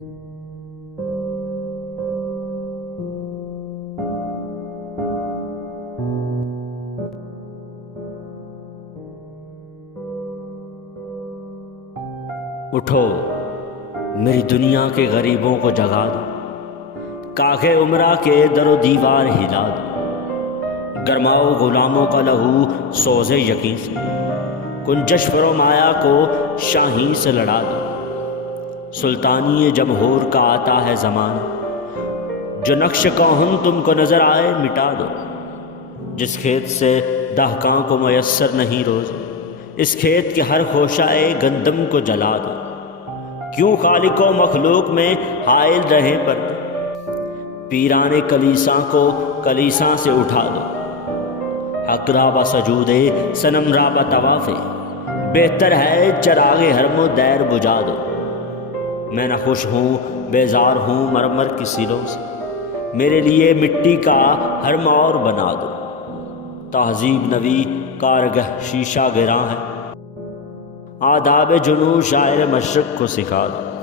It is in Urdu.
اٹھو میری دنیا کے غریبوں کو جگا دو، کاخ عمرہ کے در و دیوار ہلا دو، گرماؤ غلاموں کا لہو سوز یقین سے، کن جشفر و مایا کو شاہین سے لڑا دو۔ سلطانی جمہور کا آتا ہے زمانہ، جو نقش کوہن تم کو نظر آئے مٹا دو۔ جس کھیت سے دہقاں کو میسر نہیں روز، اس کھیت کے ہر خوشائے گندم کو جلا دو۔ کیوں خالق و مخلوق میں حائل رہیں پردے، پیران کلیساں کو کلیساں سے اٹھا دو۔ حق را با سجود صنم را با طواف، بہتر ہے چراغ حرم و دیر بجھا دو۔ میں نہ خوش ہوں بیزار ہوں مرمر کی سیلوں سے، میرے لیے مٹی کا حرم اور بنا دو۔ تہذیب نوی کارگہ شیشہ گراں ہے، آداب جنوں شاعر مشرق کو سکھا دو۔